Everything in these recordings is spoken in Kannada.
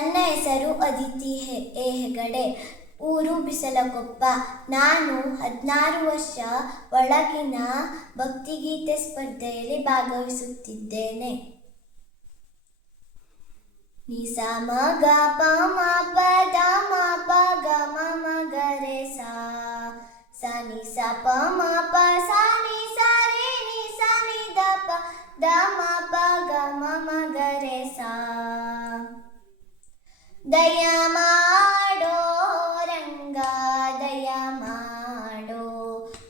ನನ್ನ ಹೆಸರು ಅದಿತಿ ಹೆ ಹೆಗಡೆ, ಊರು ಬಿಸಲಕೊಪ್ಪ. ನಾನು ಹದಿನಾರು ವರ್ಷ ಒಳಗಿನ ಭಕ್ತಿಗೀತೆ ಸ್ಪರ್ಧೆಯಲ್ಲಿ ಭಾಗವಹಿಸುತ್ತಿದ್ದೇನೆ. ನಿ ಸ, ಮ, ಗ, ಪ, ಮ, ಪ, ದ, ಮ, ಪ, ಗ, ಮ ಮ, ಗ, ರೆ, ಸಾ. ಸ, ನಿ ಸ, ಪ, ಮ ದಯ ಮಾಡೋ ರಂಗ ದಯ ಮಾಡೋ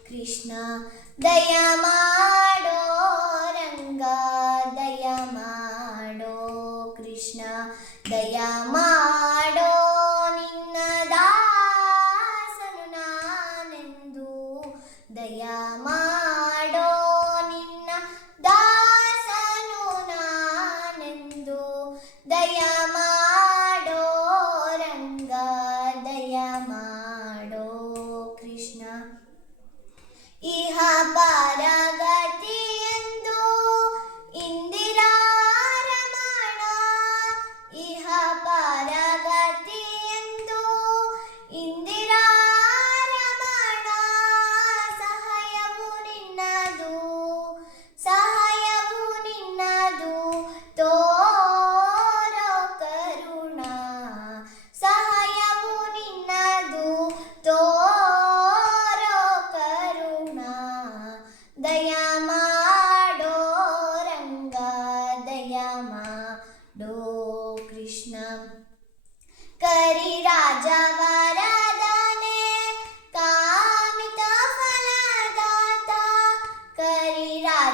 ಕೃಷ್ಣ ದಯ ಮಾಡೋ ರಂಗ ದಯ ಮಾಡೋ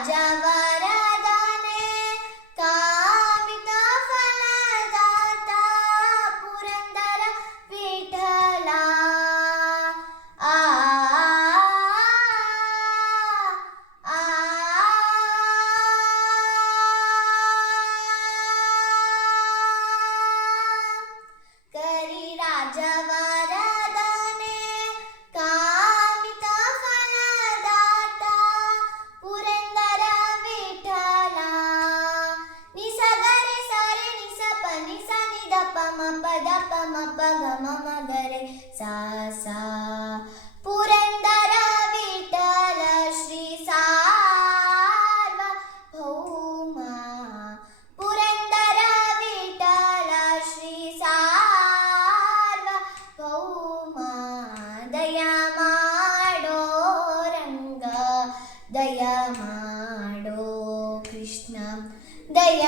राजा वरदाने कामिता फलदाता पुरंदर विठला आ आ करी राजा ಮ ಪ ದ ಪ ಮ ಪ ಗ ಮ ಮ ಗರೆ ಸಾ ಸಾ. ಪುರಂದರ ವಿಠಲ ಶ್ರೀ ಸಾರ್ವ ಭೌಮ. ಪುರಂದರ ವಿಠಲ ಶ್ರೀ ಸಾರ್ವ ಭೌಮ. ದಯ ಮಾಡೋ ರಂಗ, ದಯ ಮಾಡೋ ಕೃಷ್ಣ. ದಯ